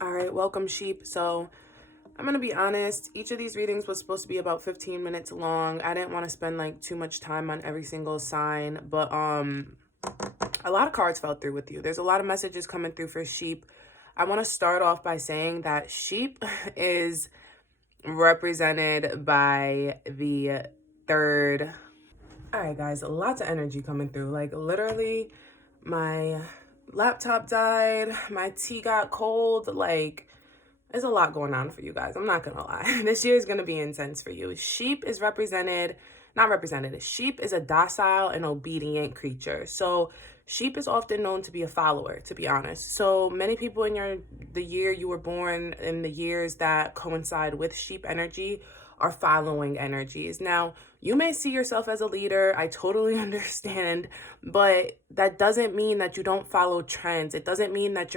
All right, welcome, sheep. So I'm gonna be honest, each of these readings was supposed to be about 15 minutes long. I didn't want to spend like too much time on every single sign, but a lot of cards fell through with you. There's a lot of messages coming through for sheep. I want to start off by saying that sheep is represented by the third. All right, guys, lots of energy coming through. Like, literally, my laptop died, my tea got cold. Like, there's a lot going on for you guys. I'm not gonna lie. This year is gonna be intense for you. Sheep is not represented. Sheep is a docile and obedient creature. So sheep is often known to be a follower, to be honest. So many people in the year you were born, in the years that coincide with sheep energy, are following energies. Now, you may see yourself as a leader. I totally understand, but that doesn't mean that you don't follow trends. It doesn't mean that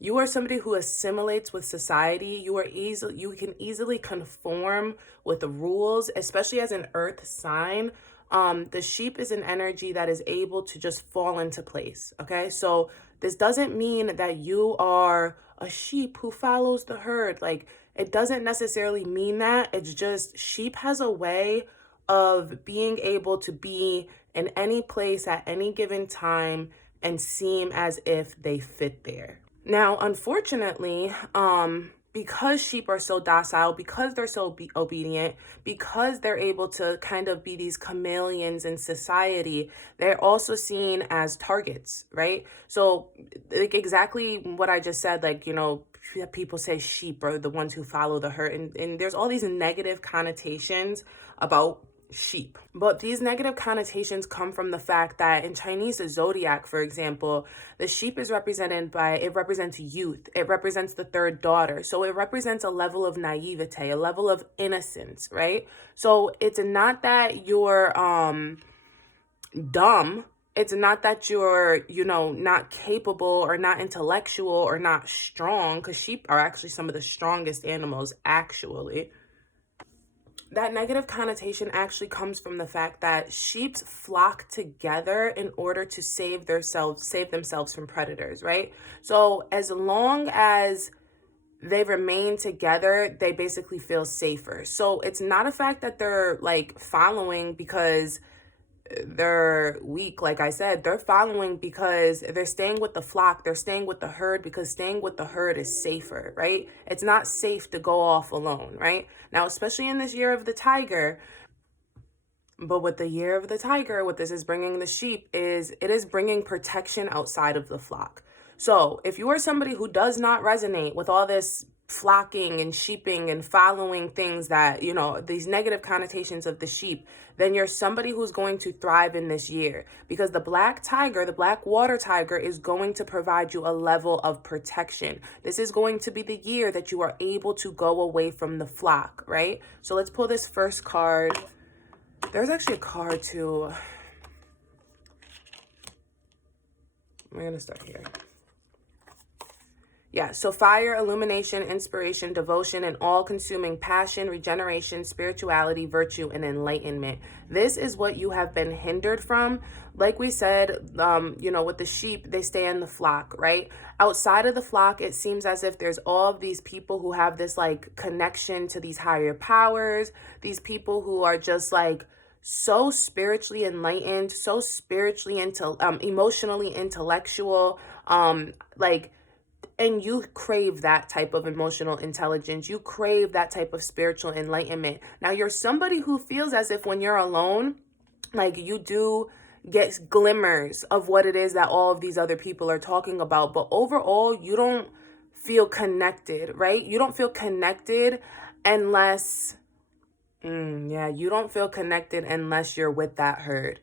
you are somebody who assimilates with society. You can easily conform with the rules, especially as an earth sign. The sheep is an energy that is able to just fall into place. Okay. So this doesn't mean that you are a sheep who follows the herd. Like, it doesn't necessarily mean that. It's just sheep has a way of being able to be in any place at any given time and seem as if they fit there. Now, unfortunately, because sheep are so docile, because they're so obedient, because they're able to kind of be these chameleons in society, they're also seen as targets, right? So, like, exactly what I just said, like, people say sheep are the ones who follow the herd, and there's all these negative connotations about sheep. But these negative connotations come from the fact that in Chinese zodiac, for example, the sheep is it represents youth. It represents the third daughter. So it represents a level of naivete, a level of innocence, right? So it's not that you're dumb. It's not that you're, not capable or not intellectual or not strong, because sheep are actually some of the strongest animals, actually. That negative connotation actually comes from the fact that sheep flock together in order to save themselves from predators, right? So as long as they remain together, they basically feel safer. So it's not a fact that they're like following because they're weak. Like I said, they're following because they're staying with the flock, they're staying with the herd, because staying with the herd is safer, right? It's not safe to go off alone, right? Now, especially in this year of the tiger. But with the year of the tiger, what this is bringing the sheep is it is bringing protection outside of the flock. So if you are somebody who does not resonate with all this flocking and sheeping and following things that, these negative connotations of the sheep, then you're somebody who's going to thrive in this year, because the black tiger, the black water tiger, is going to provide you a level of protection. This is going to be the year that you are able to go away from the flock, right? So let's pull this first card. There's actually a card too. We're going to start here. Yeah, so fire, illumination, inspiration, devotion, and all-consuming passion, regeneration, spirituality, virtue, and enlightenment. This is what you have been hindered from. Like we said, with the sheep, they stay in the flock, right? Outside of the flock, it seems as if there's all of these people who have this like connection to these higher powers, these people who are just like so spiritually enlightened, so spiritually emotionally intellectual, and you crave that type of emotional intelligence. You crave that type of spiritual enlightenment. Now, you're somebody who feels as if when you're alone, like, you do get glimmers of what it is that all of these other people are talking about. But overall, you don't feel connected, right? You don't feel connected unless, you don't feel connected unless you're with that herd.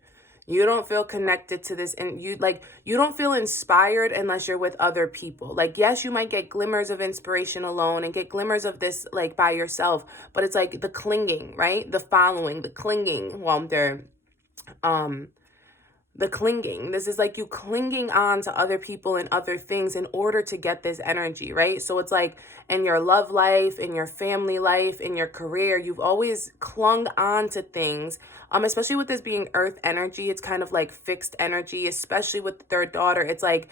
You don't feel connected to this, and you don't feel inspired unless you're with other people. Like, yes, you might get glimmers of inspiration alone and get glimmers of this like by yourself, but it's like the clinging, right? The following, the clinging while they're the clinging. This is like you clinging on to other people and other things in order to get this energy, right? So it's like in your love life, in your family life, in your career, you've always clung on to things. Especially with this being earth energy, it's kind of like fixed energy, especially with the third daughter. It's like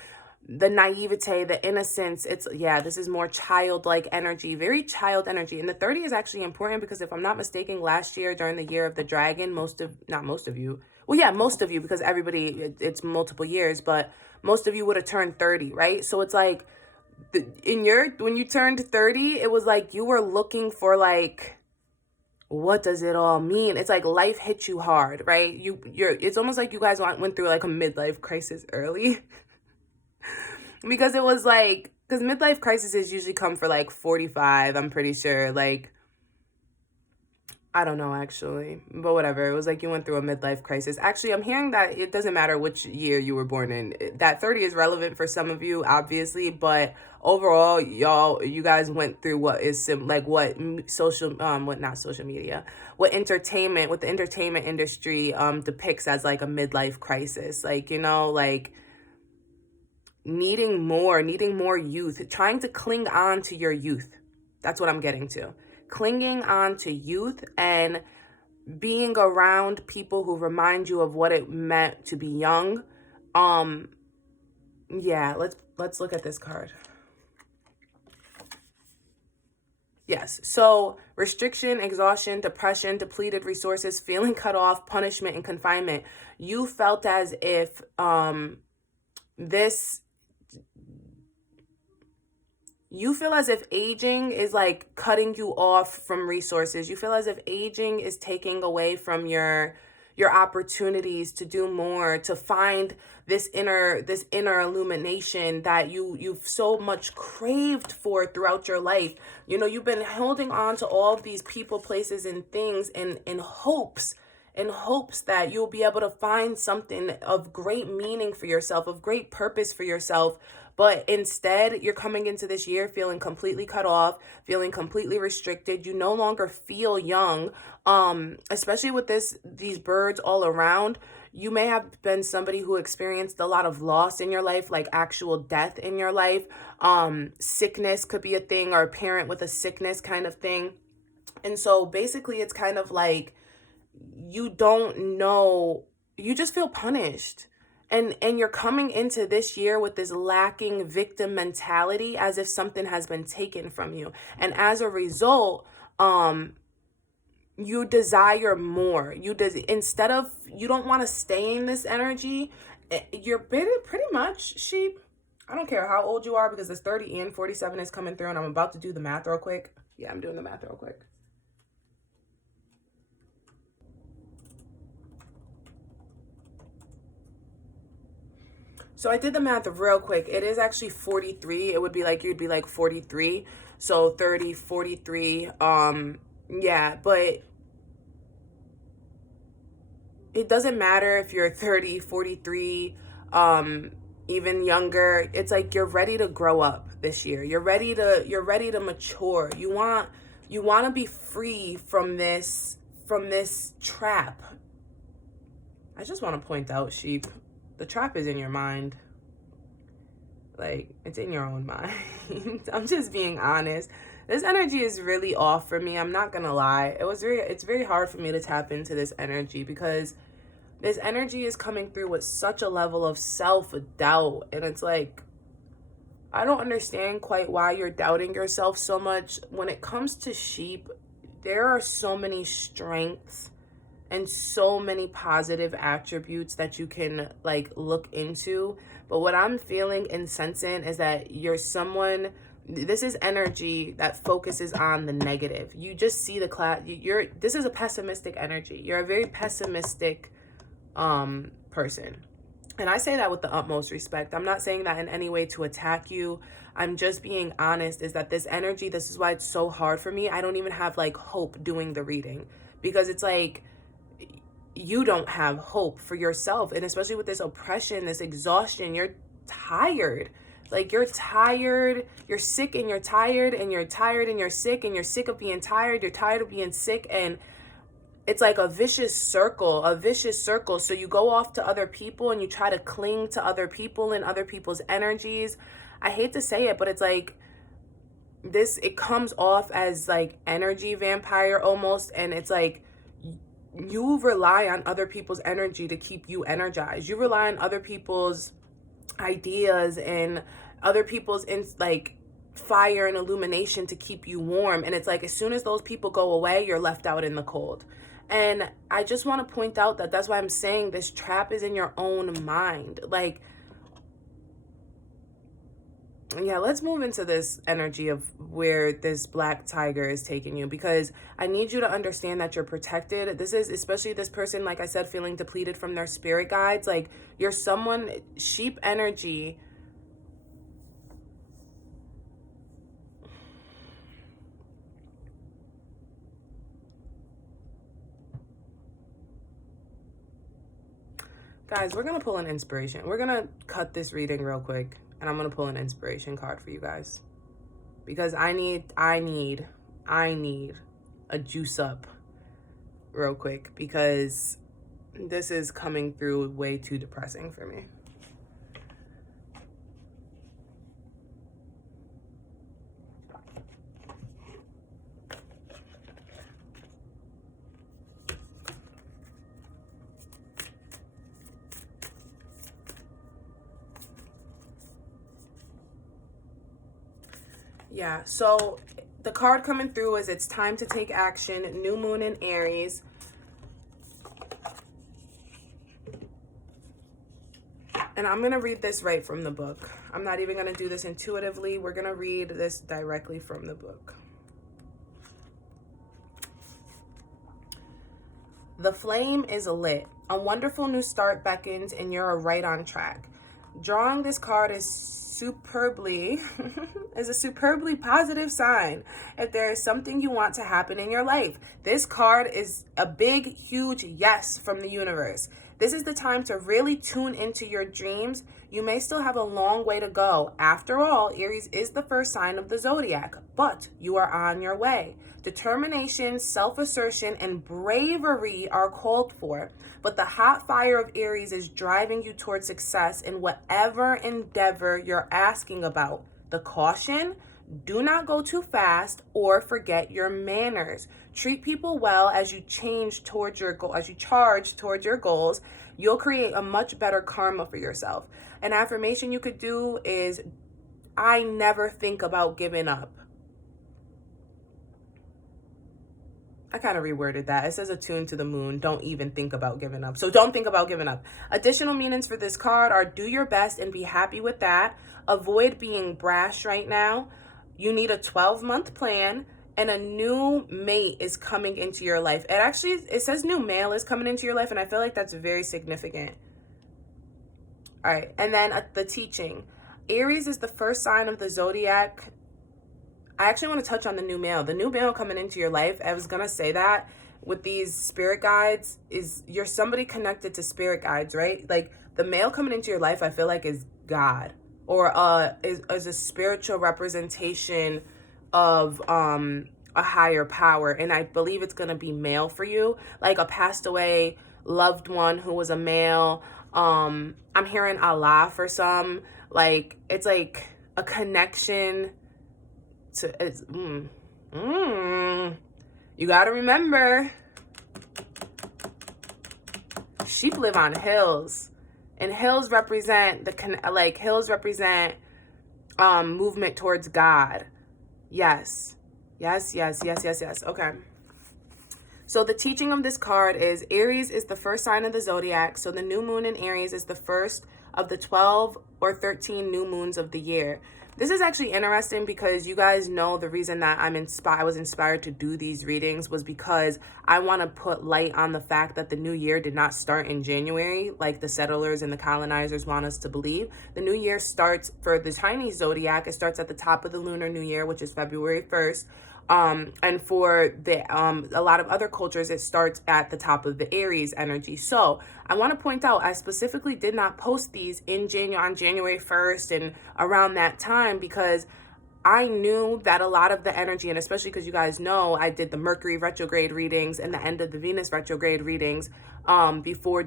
the naivete, the innocence. It's, yeah, this is more childlike energy, very child energy. And the 30 is actually important because if I'm not mistaken, last year during the year of the dragon, not most of you, well, yeah, most of you, because everybody, it's multiple years, but most of you would have turned 30, right? So it's like, when you turned 30, it was like you were looking for like, what does it all mean? It's like life hit you hard, right? It's almost like you guys went through like a midlife crisis early. Because it was like, because midlife crises usually come for like 45, I'm pretty sure. Like, I don't know actually, but whatever. It was like you went through a midlife crisis. Actually, I'm hearing that it doesn't matter which year you were born in. That 30 is relevant for some of you, obviously, but overall, you guys went through what is what social, what not social media, what entertainment, what the entertainment industry depicts as like a midlife crisis. Like, you know, like needing more youth, trying to cling on to your youth. That's what I'm getting to. Clinging on to youth and being around people who remind you of what it meant to be young. Yeah, let's look at this card. Yes, so restriction, exhaustion, depression, depleted resources, feeling cut off, punishment, and confinement. You felt as if you feel as if aging is like cutting you off from resources. You feel as if aging is taking away from your opportunities to do more, to find this inner illumination that you've so much craved for throughout your life. You know, you've been holding on to all of these people, places, and things in hopes that you'll be able to find something of great meaning for yourself, of great purpose for yourself. But instead, you're coming into this year feeling completely cut off, feeling completely restricted. You no longer feel young, especially with these birds all around. You may have been somebody who experienced a lot of loss in your life, like actual death in your life. Sickness could be a thing, or a parent with a sickness kind of thing. And so basically, it's kind of like you don't know, you just feel punished. And you're coming into this year with this lacking victim mentality, as if something has been taken from you. And as a result, you desire more. Instead of, you don't want to stay in this energy. You're pretty much, sheep. I don't care how old you are, because this 30 and 47 is coming through, and I'm about to do the math real quick. Yeah, I'm doing the math real quick. So I did the math real quick. It is actually 43. It would be like, you'd be like 43. So 30, 43. Yeah, but it doesn't matter if you're 30, 43, even younger. It's like you're ready to grow up this year. You're ready to mature. You want to be free from this trap. I just want to point out, sheep, the trap is in your mind. Like, it's in your own mind. I'm just being honest. This energy is really off for me. I'm not gonna lie. It's very hard for me to tap into this energy, because this energy is coming through with such a level of self-doubt. And it's like, I don't understand quite why you're doubting yourself so much. When it comes to sheep, there are so many strengths and so many positive attributes that you can like look into. But what I'm feeling and sensing is that you're someone, this is energy that focuses on the negative. You just see the this is a pessimistic energy. You're a very pessimistic person. And I say that with the utmost respect. I'm not saying that in any way to attack you. I'm just being honest, is that this energy, this is why it's so hard for me. I don't even have like hope doing the reading, because it's like, you don't have hope for yourself. And especially with this oppression, this exhaustion, you're tired. Like, you're tired, you're sick, and you're tired, and you're tired, and you're sick, and you're sick of being tired, you're tired of being sick. And it's like a vicious circle. So you go off to other people and you try to cling to other people and other people's energies. I hate to say it, but it's like it comes off as like energy vampire almost. And it's like, you rely on other people's energy to keep you energized. You rely on other people's ideas and other people's like fire and illumination to keep you warm. And it's like, as soon as those people go away, you're left out in the cold. And I just want to point out that that's why I'm saying this trap is in your own mind. Like, yeah, let's move into this energy of where this black tiger is taking you, because I need you to understand that you're protected. This is especially this person, like I said, feeling depleted from their spirit guides. Like, you're someone, sheep energy. Guys, we're going to pull an inspiration. We're going to cut this reading real quick, and I'm going to pull an inspiration card for you guys, because I need a juice up real quick, because this is coming through way too depressing for me. Yeah, so the card coming through is it's time to take action, new moon in Aries. And I'm going to read this right from the book. I'm not even going to do this intuitively. We're going to read this directly from the book. The flame is lit. A wonderful new start beckons, and you're right on track. Drawing this card is a superbly positive sign if there is something you want to happen in your life. This card is a big, huge yes from the universe. This is the time to really tune into your dreams. You may still have a long way to go. After all, Aries is the first sign of the zodiac, but you are on your way. Determination, self-assertion, and bravery are called for, but the hot fire of Aries is driving you towards success in whatever endeavor you're asking about. The caution: do not go too fast or forget your manners. Treat people well as you change towards your goal, as you charge towards your goals. You'll create a much better karma for yourself. An affirmation you could do is, I never think about giving up. I kind of reworded that. It says attuned to the moon. Don't even think about giving up. So don't think about giving up. Additional meanings for this card are do your best and be happy with that. Avoid being brash right now. You need a 12-month plan, and a new mate is coming into your life. It says new male is coming into your life, and I feel like that's very significant. All right, and then the teaching. Aries is the first sign of the zodiac. I actually want to touch on the new male. The new male coming into your life, I was going to say that with these spirit guides, is you're somebody connected to spirit guides, right? Like, the male coming into your life, I feel like is God, or is a spiritual representation of a higher power. And I believe it's going to be male for you, like a passed away loved one who was a male. I'm hearing Allah for some. Like, it's like a connection to you got to remember, sheep live on hills, and hills represent movement towards God. Yes. Okay, so the teaching of this card is Aries is the first sign of the zodiac. So the new moon in Aries is the first of the 12 or 13 new moons of the year. This is actually interesting because you guys know the reason that I was inspired to do these readings was because I want to put light on the fact that the new year did not start in January like the settlers and the colonizers want us to believe. The new year starts, for the Chinese zodiac, it starts at the top of the Lunar New Year, which is February 1st. And for a lot of other cultures, it starts at the top of the Aries energy. So I want to point out, I specifically did not post these on January 1st and around that time, because I knew that a lot of the energy, and especially because you guys know I did the Mercury retrograde readings and the end of the Venus retrograde readings before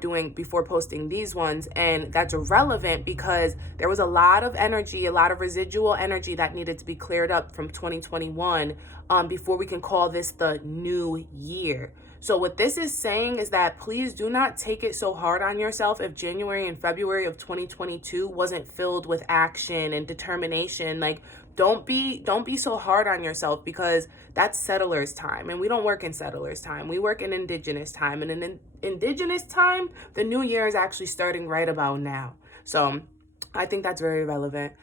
posting these ones. And that's relevant because there was a lot of energy, a lot of residual energy that needed to be cleared up from 2021 before we can call this the new year. So what this is saying is that please do not take it so hard on yourself if January and February of 2022 wasn't filled with action and determination. Like, don't be so hard on yourself, because that's settlers time, and we don't work in settlers time. We work in indigenous time, and in indigenous time, the new year is actually starting right about now. So I think that's very relevant.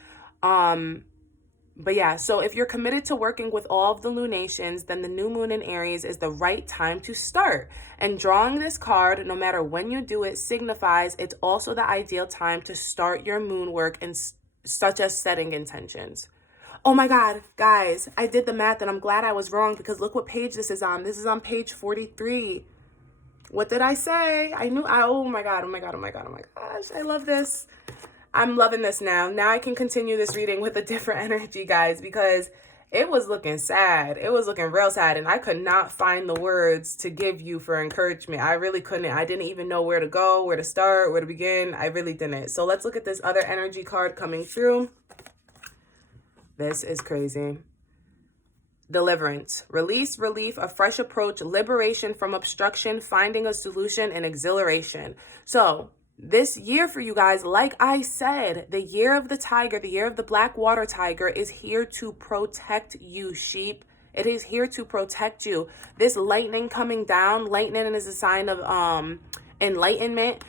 But yeah, so if you're committed to working with all of the lunations, then the new moon in Aries is the right time to start. And drawing this card, no matter when you do it, signifies it's also the ideal time to start your moon work, and such as setting intentions. Oh my God, guys, I did the math and I'm glad I was wrong, because look what page this is on. This is on page 43. What did I say? Oh my God, gosh, I love this. I'm loving this now. Now I can continue this reading with a different energy, guys, because it was looking sad. It was looking real sad, and I could not find the words to give you for encouragement. I really couldn't. I didn't even know where to go, where to start, where to begin. I really didn't. So let's look at this other energy card coming through. This is crazy. Deliverance, release, relief, a fresh approach, liberation from obstruction, finding a solution, and exhilaration. So this year for you guys, like I said, the year of the tiger, the year of the black water tiger, is here to protect you, sheep. It is here to protect you. This lightning coming down, lightning is a sign of enlightenment.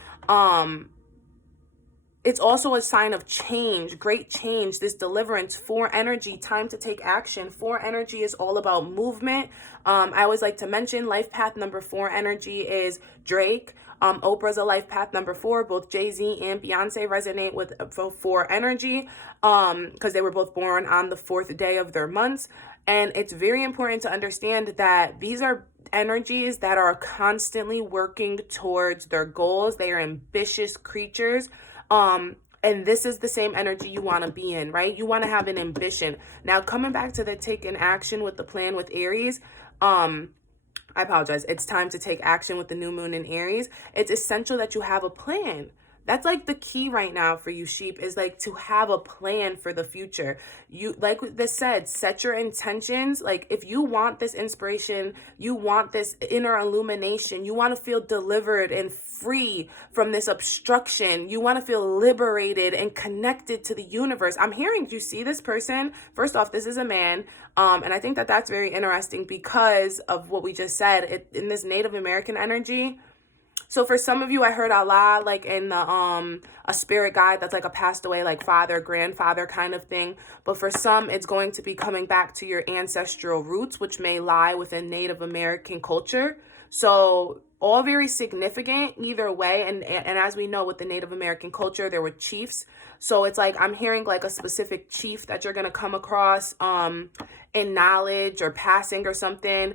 It's also a sign of change, great change, this deliverance. 4 energy, time to take action. 4 energy is all about movement. I always like to mention life path number 4 energy is Drake. Oprah's a life path number 4. Both Jay-Z and Beyonce resonate with 4 energy because they were both born on the 4th day of their months. And it's very important to understand that these are energies that are constantly working towards their goals. They are ambitious creatures. And this is the same energy you want to be in, right? You want to have an ambition. Now, coming back to the taking action with the plan with Aries, I apologize. It's time to take action with the new moon in Aries. It's essential that you have a plan. That's like the key right now for you, sheep, is like to have a plan for the future. You, like this said, set your intentions. Like if you want this inspiration, you want this inner illumination, you want to feel delivered and free from this obstruction. You want to feel liberated and connected to the universe. I'm hearing, do you see this person? First off, this is a man. And I think that that's very interesting because of what we just said in this Native American energy. So for some of you, I heard Allah like in the a spirit guide that's like a passed away like father, grandfather kind of thing. But for some, it's going to be coming back to your ancestral roots, which may lie within Native American culture. So all very significant either way. And as we know, with the Native American culture, there were chiefs. So it's like I'm hearing like a specific chief that you're going to come across in knowledge or passing or something.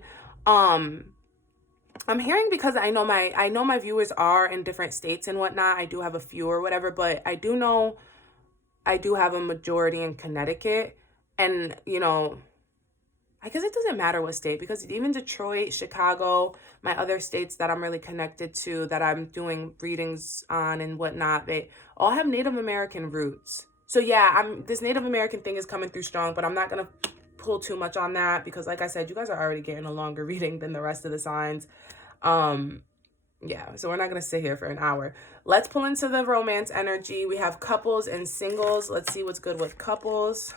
I'm hearing because I know my viewers are in different states and whatnot. I do have a few or whatever, but I do know I do have a majority in Connecticut. And, you know, I guess it doesn't matter what state, because even Detroit, Chicago, my other states that I'm really connected to, that I'm doing readings on and whatnot, they all have Native American roots. So yeah, this Native American thing is coming through strong, but I'm not going to pull too much on that because like I said, you guys are already getting a longer reading than the rest of the signs. Yeah, so we're not going to sit here for an hour. Let's pull into the romance energy. We have couples and singles. Let's see what's good with couples.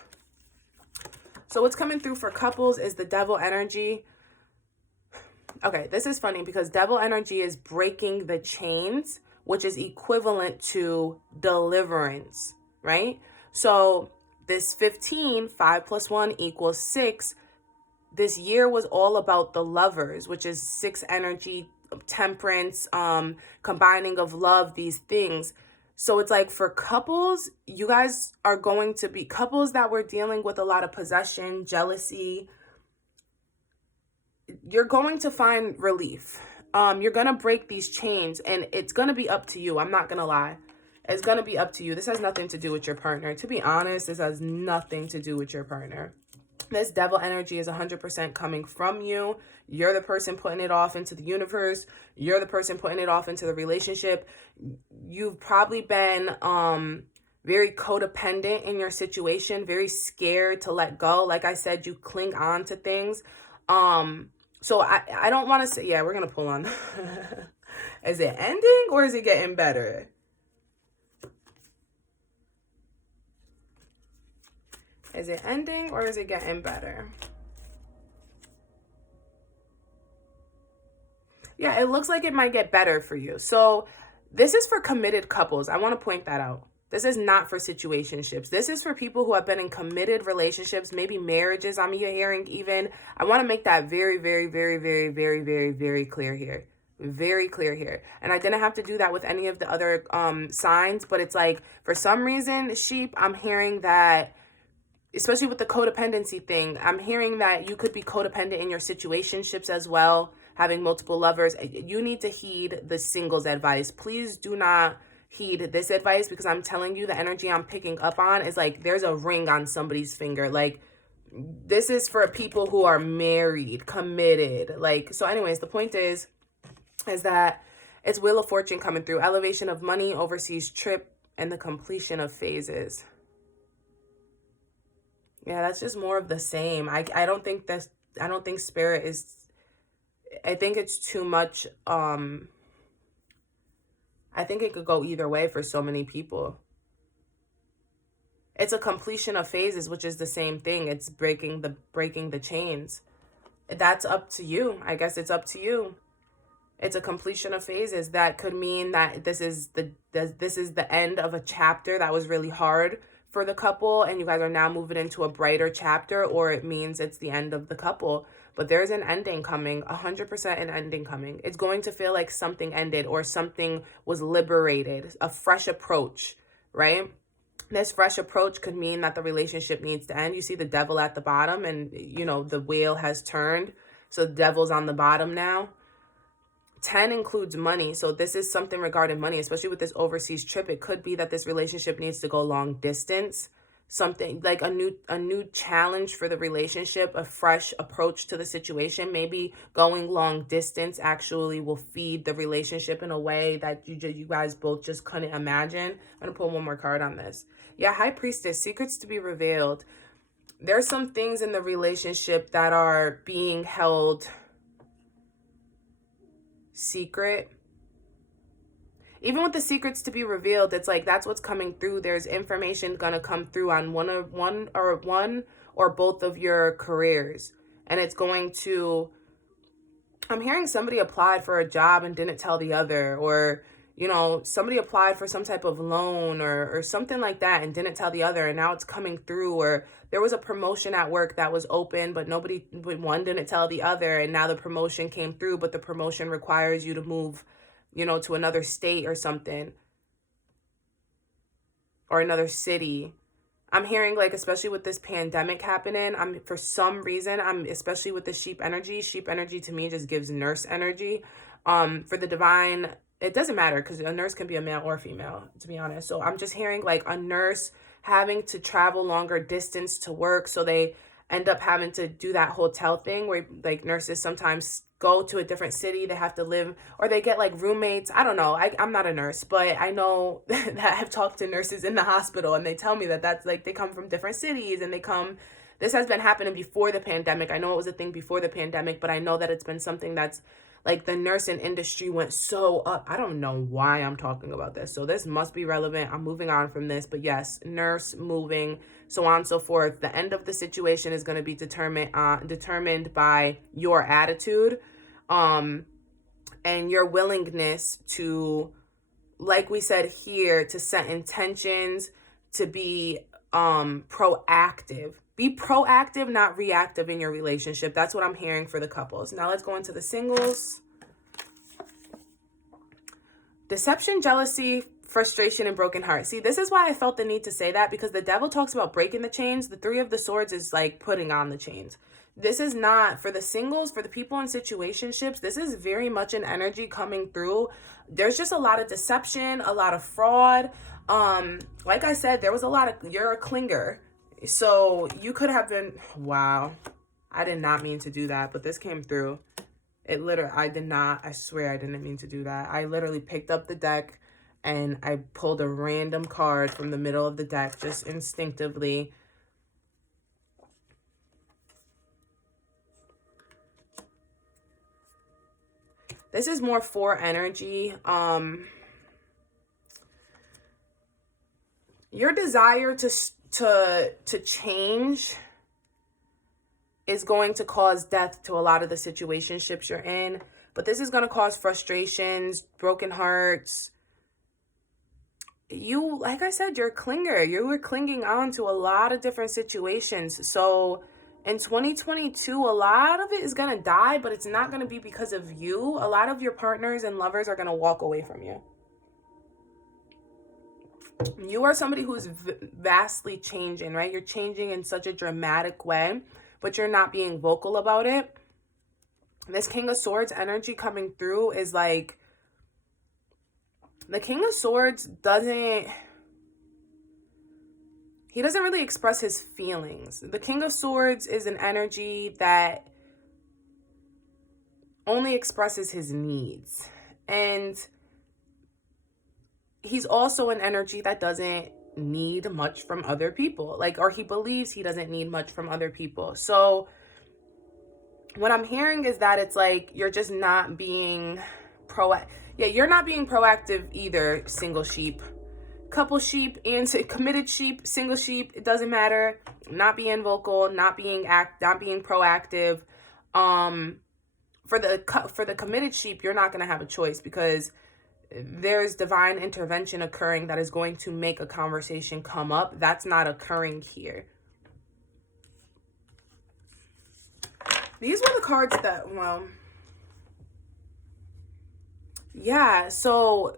So what's coming through for couples is the devil energy. Okay, this is funny because devil energy is breaking the chains, which is equivalent to deliverance, right? So this 15, 5 plus 1 equals 6. This year was all about the lovers, which is 6 energy, temperance, combining of love, these things. So it's like for couples, you guys are going to be couples that were dealing with a lot of possession, jealousy. You're going to find relief. You're going to break these chains, and it's going to be up to you. I'm not going to lie. It's going to be up to you. This has nothing to do with your partner. To be honest, this has nothing to do with your partner. This devil energy is 100% coming from you. You're the person putting it off into the universe. You're the person putting it off into the relationship. You've probably been very codependent in your situation, very scared to let go. Like I said, you cling on to things. So I don't want to say, yeah, we're going to pull on. Is it ending or is it getting better? Is it ending or is it getting better? Yeah, it looks like it might get better for you. So this is for committed couples. I want to point that out. This is not for situationships. This is for people who have been in committed relationships, maybe marriages. I'm hearing even. I want to make that very, very, very, very, very, very, very clear here. Very clear here. And I didn't have to do that with any of the other signs, but it's like, for some reason, sheep, I'm hearing that, especially with the codependency thing, I'm hearing that you could be codependent in your situationships as well, having multiple lovers. You need to heed the singles advice. Please do not heed this advice, because I'm telling you, the energy I'm picking up on is like there's a ring on somebody's finger. Like, this is for people who are married, committed. Like, so anyways, the point is that it's Wheel of Fortune coming through. Elevation of money, overseas trip, and the completion of phases. Yeah, that's just more of the same. I don't think spirit is, I think it's too much. I think it could go either way for so many people. It's a completion of phases, which is the same thing. It's breaking the chains. That's up to you. I guess it's up to you. It's a completion of phases. That could mean that this is the end of a chapter that was really hard for the couple, and you guys are now moving into a brighter chapter, or it means it's the end of the couple. But there's an ending coming, 100% an ending coming. It's going to feel like something ended or something was liberated, a fresh approach, right? This fresh approach could mean that the relationship needs to end. You see the devil at the bottom, and the wheel has turned. So the devil's on the bottom now. 10 includes money. So this is something regarding money, especially with this overseas trip. It could be that this relationship needs to go long distance. Something like a new challenge for the relationship, a fresh approach to the situation. Maybe going long distance actually will feed the relationship in a way that you guys both just couldn't imagine. I'm going to pull one more card on this. Yeah, High Priestess, secrets to be revealed. There's some things in the relationship that are being held secret. Even with the secrets to be revealed, it's like that's what's coming through. There's information gonna come through on one or both of your careers, and it's going to, I'm hearing somebody applied for a job and didn't tell the other, or somebody applied for some type of loan or something like that and didn't tell the other, and now it's coming through. Or there was a promotion at work that was open, but one didn't tell the other, and now the promotion came through, but the promotion requires you to move to another state or something, or another city. I'm hearing, like, especially with this pandemic happening, for some reason, especially with the sheep energy to me just gives nurse energy. For the divine, it doesn't matter, because a nurse can be a male or female, to be honest. So I'm just hearing like a nurse having to travel longer distance to work, so they end up having to do that hotel thing where like nurses sometimes go to a different city. They have to live, or they get like roommates. I don't know. I'm not a nurse, but I know that I've talked to nurses in the hospital, and they tell me that that's like, they come from different cities, and this has been happening before the pandemic. I know it was a thing before the pandemic, but I know that it's been something that's like, the nursing industry went so up. I don't know why I'm talking about this. So this must be relevant. I'm moving on from this, but yes, nurse, moving, so on and so forth. The end of the situation is going to be determined by your attitude, and your willingness to, like we said here, to set intentions, to be proactive. Be proactive, not reactive in your relationship. That's what I'm hearing for the couples. Now let's go into the singles. Deception, jealousy, frustration, and broken heart. See, this is why I felt the need to say that, because the devil talks about breaking the chains. The Three of the Swords is like putting on the chains. This is not for the singles, for the people in situationships. This is very much an energy coming through. There's just a lot of deception, a lot of fraud. Like I said, there was a lot of, you're a clinger. So you could have been, wow, I did not mean to do that, but this came through. I swear I didn't mean to do that. I literally picked up the deck and I pulled a random card from the middle of the deck, just instinctively. This is more 4 energy. Your desire to change is going to cause death to a lot of the situationships you're in. But this is going to cause frustrations, broken hearts. You, like I said, you're a clinger. You were clinging on to a lot of different situations. So in 2022, a lot of it is going to die, but it's not going to be because of you. A lot of your partners and lovers are going to walk away from you. You are somebody who's vastly changing, right? You're changing in such a dramatic way, but you're not being vocal about it. This King of Swords energy coming through is like, the King of Swords doesn't really express his feelings. The King of Swords is an energy that only expresses his needs. And he's also an energy that doesn't need much from other people. Like, or he believes he doesn't need much from other people. So what I'm hearing is that it's like you're just not being proactive. Yeah, you're not being proactive either, single sheep. Couple sheep and committed sheep, single sheep, it doesn't matter. Not being vocal, not being proactive. For the committed sheep, you're not going to have a choice because there's divine intervention occurring that is going to make a conversation come up. That's not occurring here. These were the cards that, well, yeah, so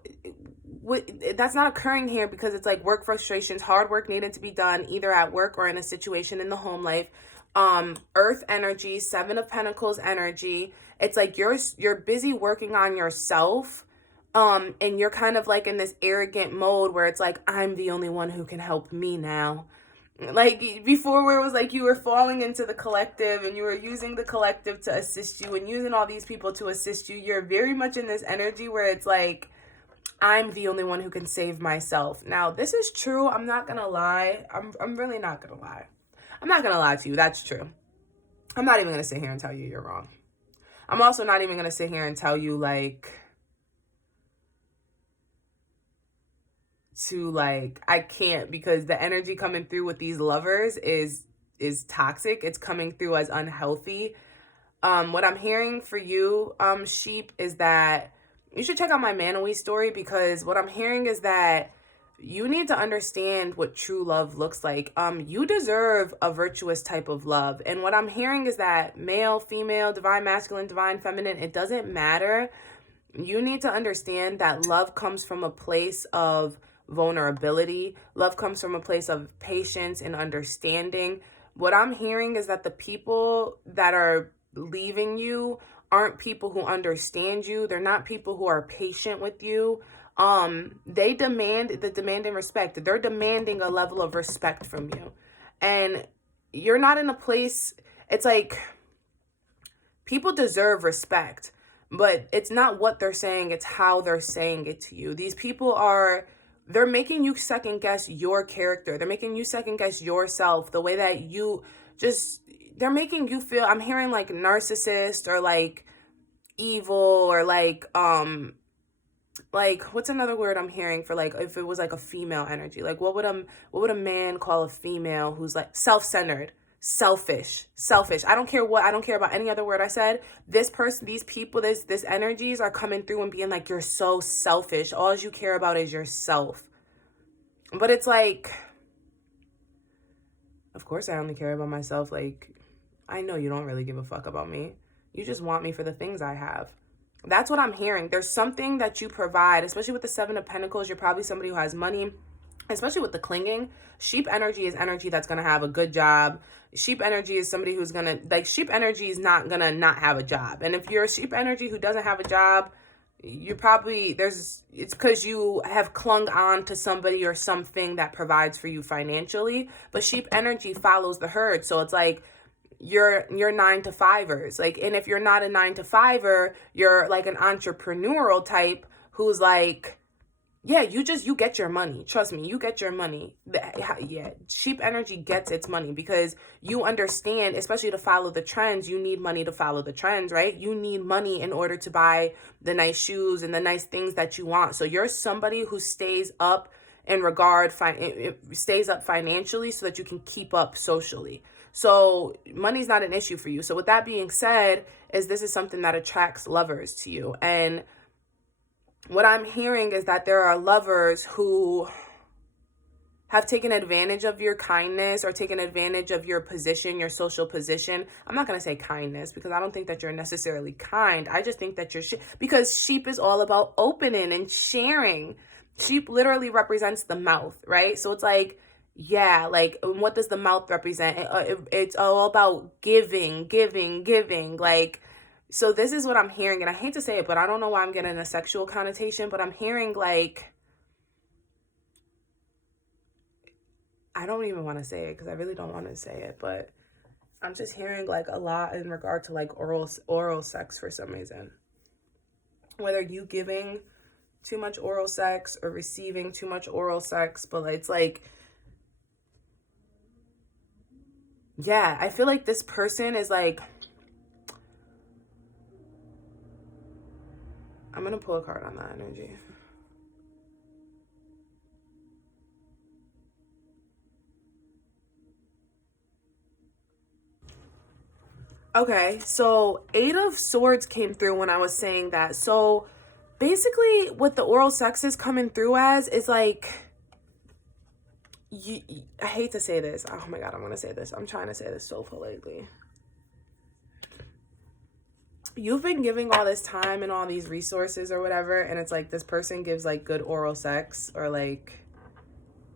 that's not occurring here because it's like work frustrations, hard work needed to be done either at work or in a situation in the home life. Earth energy, 7 of Pentacles energy. It's like you're busy working on yourself. And you're kind of like in this arrogant mode where it's like, I'm the only one who can help me now. Like before, where it was like you were falling into the collective and you were using the collective to assist you and using all these people to assist you. You're very much in this energy where it's like, I'm the only one who can save myself. Now, this is true. I'm not going to lie. I'm really not going to lie. I'm not going to lie to you. That's true. I'm not even going to sit here and tell you you're wrong. I'm also not even going to sit here and tell you I can't, because the energy coming through with these lovers is toxic. It's coming through as unhealthy. What I'm hearing for you, sheep, is that you should check out my Manawee story, because what I'm hearing is that you need to understand what true love looks like. You deserve a virtuous type of love. And what I'm hearing is that male, female, divine masculine, divine feminine, it doesn't matter. You need to understand that love comes from a place of vulnerability. Love comes from a place of patience and understanding. What I'm hearing is that the people that are leaving you aren't people who understand you. They're not people who are patient with you. They demand respect. They're demanding a level of respect from you. And you're not in a place, it's like people deserve respect, but it's not what they're saying, it's how they're saying it to you. These people they're making you second guess your character. They're making you second guess yourself, the way that they're making you feel, I'm hearing like narcissist or like evil or like what's another word I'm hearing for like if it was like a female energy? Like what would a man call a female who's like self-centered, selfish? I don't care about any other word I said. This person, these people, this energies are coming through and being like, you're so selfish. All you care about is yourself. But it's like, of course I only care about myself. Like, I know you don't really give a fuck about me. You just want me for the things I have. That's what I'm hearing. There's something that you provide, especially with the 7 of Pentacles. You're probably somebody who has money, especially with the clinging. Sheep energy is energy that's going to have a good job. Sheep energy is somebody who's going to, sheep energy is not going to not have a job. And if you're a sheep energy who doesn't have a job, it's because you have clung on to somebody or something that provides for you financially. But sheep energy follows the herd. So it's like, you're 9-to-5ers. Like, and if you're not a 9-to-5er, you're like an entrepreneurial type who's like, yeah, you get your money. Trust me, you get your money. Yeah, sheep energy gets its money because you understand, especially to follow the trends, you need money to follow the trends, right? You need money in order to buy the nice shoes and the nice things that you want. So you're somebody who stays up in regard, it stays up financially so that you can keep up socially. So money's not an issue for you. So with that being said, this is something that attracts lovers to you. And what I'm hearing is that there are lovers who have taken advantage of your kindness or taken advantage of your position, your social position. I'm not going to say kindness because I don't think that you're necessarily kind. I just think that because sheep is all about opening and sharing. Sheep literally represents the mouth, right? So it's like, yeah, like, what does the mouth represent? It's all about giving. Like, so this is what I'm hearing, and I hate to say it, but I don't know why I'm getting a sexual connotation, but I'm hearing, like, I don't even want to say it because I really don't want to say it, but I'm just hearing, like, a lot in regard to, like, oral sex for some reason. Whether you giving too much oral sex or receiving too much oral sex, but it's like, yeah, I feel like this person is, like, I'm going to pull a card on that energy. Okay, so 8 of Swords came through when I was saying that. So basically what the oral sex is coming through as is like, I hate to say this. Oh my God, I'm going to say this. I'm trying to say this so politely. You've been giving all this time and all these resources or whatever, and it's like this person gives like good oral sex or like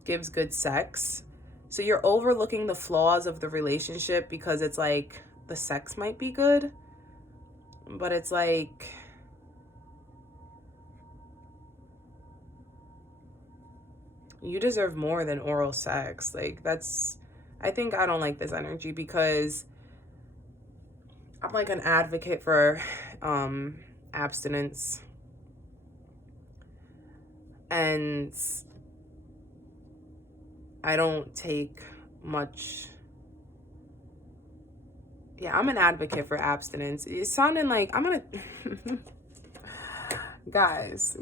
gives good sex. So you're overlooking the flaws of the relationship because it's like the sex might be good, but it's like, you deserve more than oral sex. Like, I think I don't like this energy because I'm like an advocate for abstinence, and I don't take much. Yeah, I'm an advocate for abstinence. It's sounding like I'm gonna guys.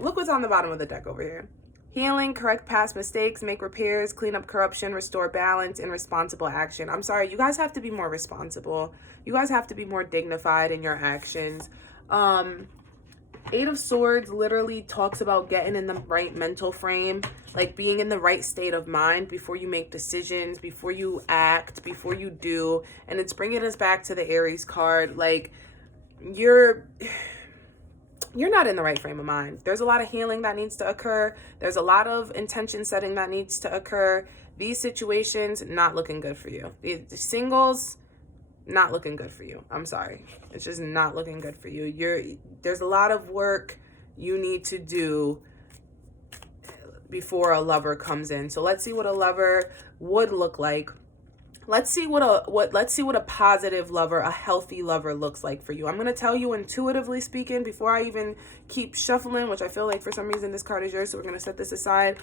Look what's on the bottom of the deck over here. Healing, correct past mistakes, make repairs, clean up corruption, restore balance, and responsible action. I'm sorry, you guys have to be more responsible. You guys have to be more dignified in your actions. 8 of Swords literally talks about getting in the right mental frame, like being in the right state of mind before you make decisions, before you act, before you do. And it's bringing us back to the Aries card. Like, you're not in the right frame of mind. There's a lot of healing that needs to occur. There's a lot of intention setting that needs to occur. These situations, not looking good for you. The singles, not looking good for you. I'm sorry. It's just not looking good for you. There's a lot of work you need to do before a lover comes in. So let's see what a lover would look like. Let's see what a positive lover, a healthy lover looks like for you. I'm going to tell you intuitively speaking before I even keep shuffling, which I feel like for some reason this card is yours, so we're going to set this aside.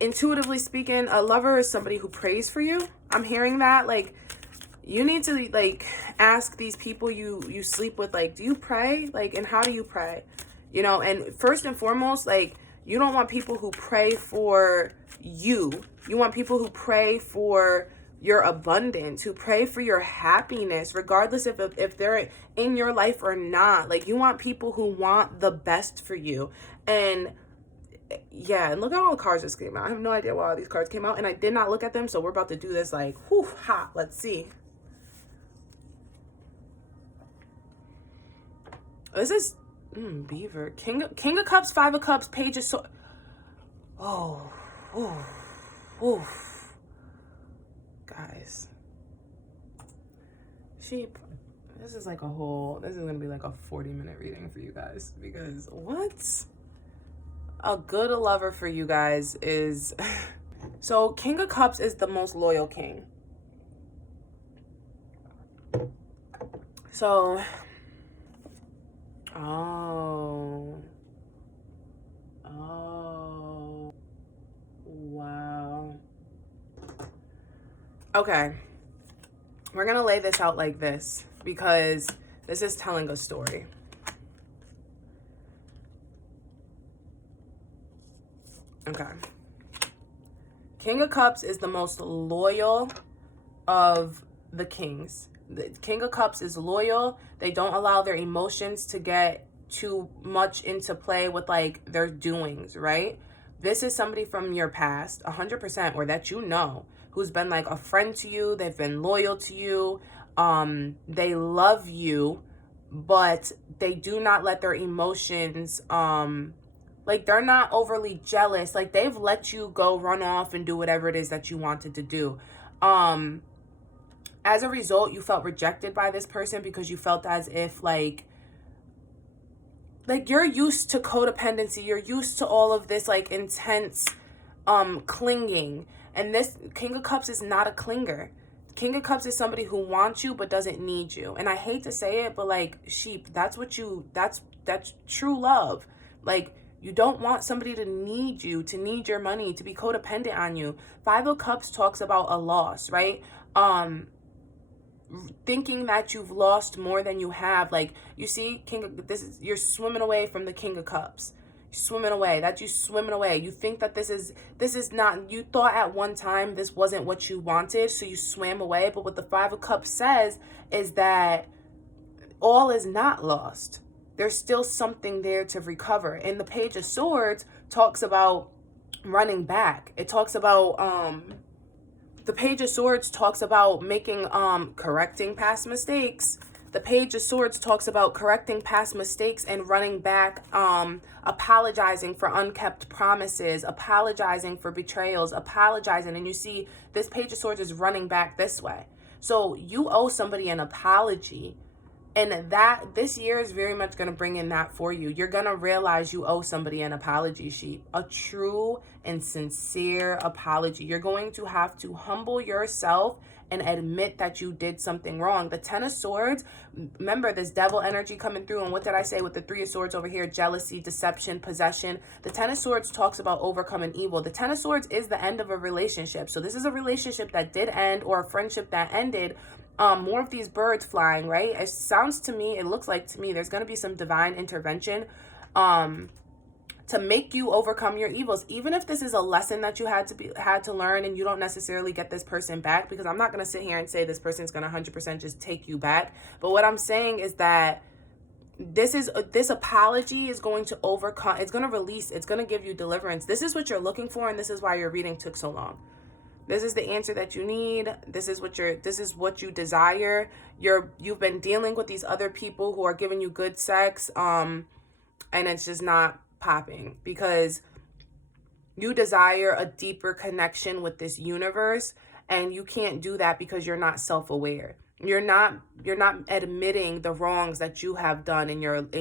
Intuitively speaking, a lover is somebody who prays for you. I'm hearing that. Like, you need to like ask these people you sleep with, like, do you pray? Like, and how do you pray? You know, and first and foremost, like, you don't want people who pray for you. You want people who pray for your abundance, who pray for your happiness, regardless if they're in your life or not. Like, you want people who want the best for you. And yeah, and look at all the cards just came out. I have no idea why all these cards came out, and I did not look at them, so we're about to do this like, whew, hot. Let's see. This is Beaver. King of Cups, 5 of Cups, Page of Swords. Oh, guys. Sheep. This is gonna be like a 40-minute reading for you guys, because what? A good lover for you guys is so King of Cups is the most loyal king. So Oh. Oh. Wow. Okay. We're going to lay this out like this because this is telling a story. Okay. King of Cups is the most loyal of the kings. The King of Cups is loyal. They don't allow their emotions to get too much into play with like their doings, right? This is somebody from your past, 100%, or that you know, who's been like a friend to you. They've been loyal to you. They love you, but they do not let their emotions, like they're not overly jealous. Like they've let you go run off and do whatever it is that you wanted to do. As a result, you felt rejected by this person because you felt as if like you're used to codependency, you're used to all of this like intense clinging, and this King of Cups is not a clinger. King of Cups is somebody who wants you but doesn't need you. And I hate to say it, but like sheep, that's true love. Like you don't want somebody to need you, to need your money, to be codependent on you. Five of Cups talks about a loss, right? Thinking that you've lost more than you have. Like you see, you're swimming away from the King of Cups. You're swimming away. You swimming away. You think that this is not, you thought at one time this wasn't what you wanted, so you swam away. But what the Five of Cups says is that all is not lost. There's still something there to recover. And the Page of Swords talks about running back. It talks about the Page of Swords talks about correcting past mistakes. The Page of Swords talks about correcting past mistakes and running back, apologizing for unkept promises, apologizing for betrayals, apologizing. And you see, this Page of Swords is running back this way. So you owe somebody an apology. And that this year is very much going to bring in that for you. You're going to realize you owe somebody an apology, sheep. A true and sincere apology. You're going to have to humble yourself and admit that you did something wrong. The Ten of Swords, remember this devil energy coming through. And what did I say with the Three of Swords over here? Jealousy, deception, possession. The Ten of Swords talks about overcoming evil. The Ten of Swords is the end of a relationship. So this is a relationship that did end, or a friendship that ended. More of these birds flying, right? It sounds to me, it looks like to me, there's going to be some divine intervention to make you overcome your evils. Even if this is a lesson that you had to learn and you don't necessarily get this person back, because I'm not going to sit here and say this person's going to 100% just take you back. But what I'm saying is that this apology is going to overcome, it's going to release, it's going to give you deliverance. This is what you're looking for, and this is why your reading took so long. This is the answer that you need. This is what you desire. You've been dealing with these other people who are giving you good sex, and it's just not popping because you desire a deeper connection with this universe, and you can't do that because you're not self-aware. You're not admitting the wrongs that you have done in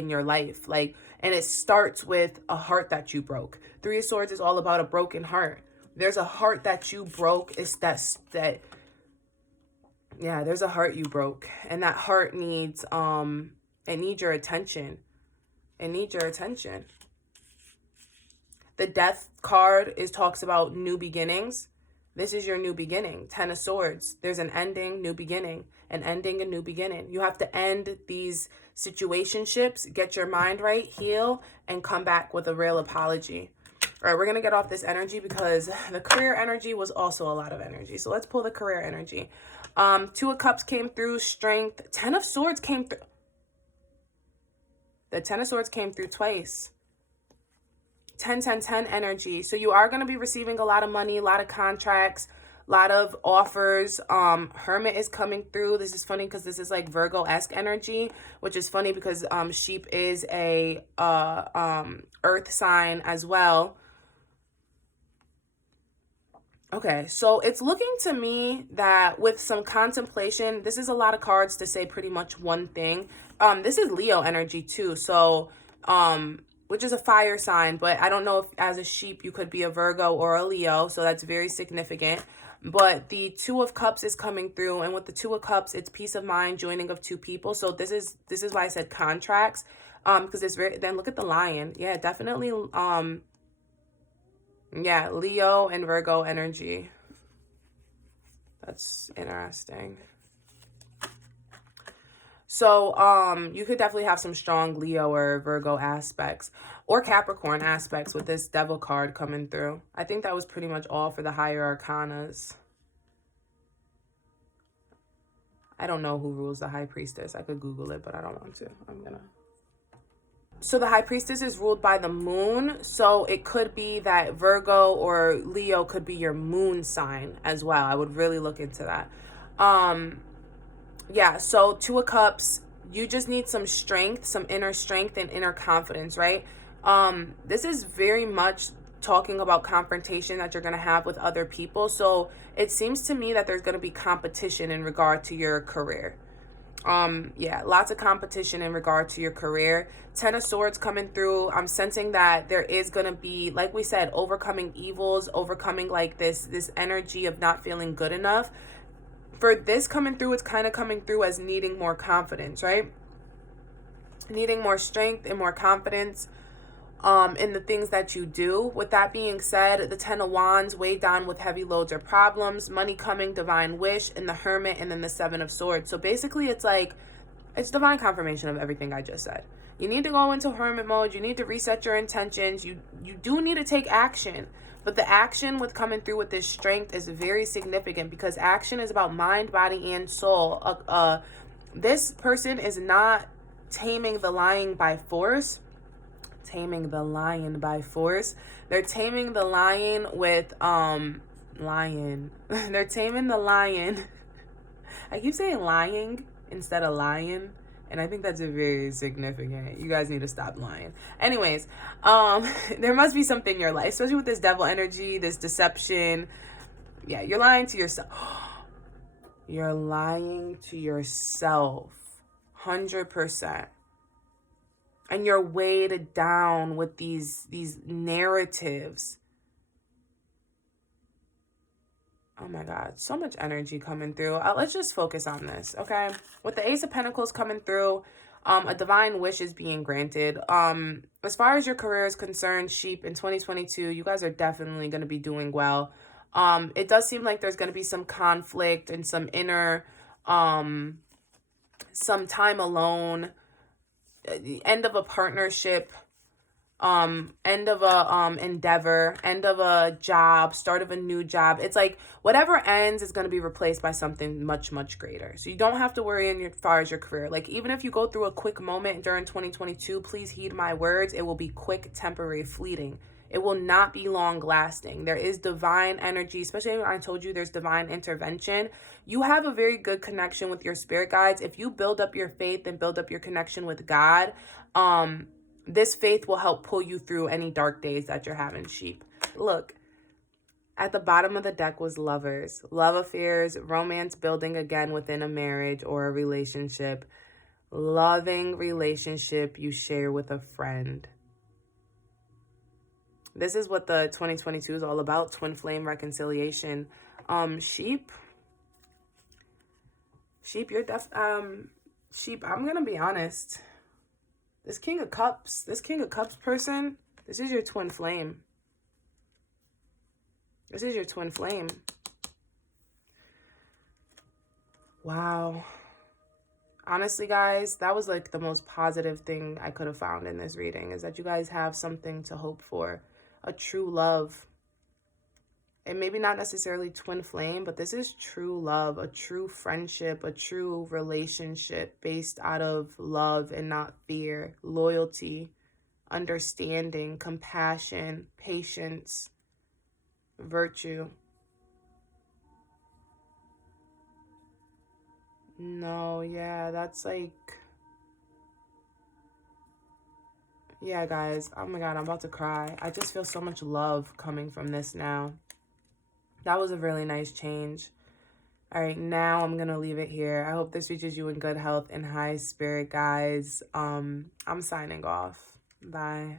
your life. Like, and it starts with a heart that you broke. Three of Swords is all about a broken heart. There's a heart that you broke. There's a heart you broke. And that heart needs, it needs your attention. It needs your attention. The Death card talks about new beginnings. This is your new beginning. Ten of Swords. There's an ending, new beginning. An ending, a new beginning. You have to end these situationships, get your mind right, heal, and come back with a real apology. All right, we're going to get off this energy because the career energy was also a lot of energy. So let's pull the career energy. Two of Cups came through, strength. Ten of Swords came through. The Ten of Swords came through twice. 10, 10, 10 energy. So you are going to be receiving a lot of money, a lot of contracts, a lot of offers. Hermit is coming through. This is funny because this is like Virgo-esque energy, which is funny because sheep is a earth sign as well. Okay, so it's looking to me that with some contemplation, this is a lot of cards to say pretty much one thing. This is Leo energy too, so which is a fire sign, but I don't know if as a sheep you could be a Virgo or a Leo, so that's very significant. But the Two of Cups is coming through, and with the Two of Cups, it's peace of mind, joining of two people. So this is why I said contracts. Because it's very, then look at the lion. Yeah, definitely, yeah, Leo and Virgo energy. That's interesting. So, you could definitely have some strong Leo or Virgo aspects or Capricorn aspects with this Devil card coming through. I think that was pretty much all for the higher arcanas. I don't know who rules the High Priestess. I could Google it, but I don't want to. So the High Priestess is ruled by the moon. So it could be that Virgo or Leo could be your moon sign as well. I would really look into that. Yeah, so Two of Cups, you just need some strength, some inner strength and inner confidence, right? This is very much talking about confrontation that you're going to have with other people. So it seems to me that there's going to be competition in regard to your career. Yeah, lots of competition in regard to your career. Ten of Swords coming through. I'm sensing that there is going to be, like we said, overcoming evils, overcoming like this energy of not feeling good enough. For this coming through, it's kind of coming through as needing more confidence, right? Needing more strength and more confidence in the things that you do. With that being said, the Ten of Wands weighed down with heavy loads or problems, money coming, divine wish, and the Hermit, and then the Seven of Swords. So basically it's like, it's divine confirmation of everything I just said. You need to go into hermit mode. You need to reset your intentions. You do need to take action. But the action with coming through with this strength is very significant because action is about mind, body, and soul. This person is not taming the lion by force. Taming the lion by force. They're taming the lion with lion. They're taming the lion. I keep saying lying instead of lion, and I think that's very significant. You guys need to stop lying. Anyways, there must be something in your life, especially with this devil energy, this deception. Yeah, you're lying to yourself. You're lying to yourself. 100%. And you're weighed down with these narratives. Oh my God, so much energy coming through. Let's just focus on this, okay? With the Ace of Pentacles coming through, a divine wish is being granted. As far as your career is concerned, Sheep, in 2022, you guys are definitely going to be doing well. It does seem like there's going to be some conflict and some inner, some time alone, end of a partnership, end of a endeavor, end of a job, start of a new job. It's like whatever ends is going to be replaced by something much, much greater. So you don't have to worry as far as your career. Like even if you go through a quick moment during 2022, please heed my words. It will be quick, temporary, fleeting. It will not be long lasting. There is divine energy, especially when I told you there's divine intervention. You have a very good connection with your spirit guides. If you build up your faith and build up your connection with God, this faith will help pull you through any dark days that you're having, Sheep. Look, at the bottom of the deck was Lovers. Love affairs, romance building again within a marriage or a relationship. Loving relationship you share with a friend. This is what the 2022 is all about, twin flame reconciliation. Sheep, you're Sheep, I'm going to be honest. This King of Cups person, this is your twin flame. This is your twin flame. Wow. Honestly, guys, that was like the most positive thing I could have found in this reading, is that you guys have something to hope for. A true love. And maybe not necessarily twin flame, but this is true love, a true friendship, a true relationship based out of love and not fear, loyalty, understanding, compassion, patience, virtue. No, yeah, that's like... Yeah, guys. Oh my God, I'm about to cry. I just feel so much love coming from this now. That was a really nice change. All right, now I'm going to leave it here. I hope this reaches you in good health and high spirit, guys. I'm signing off. Bye.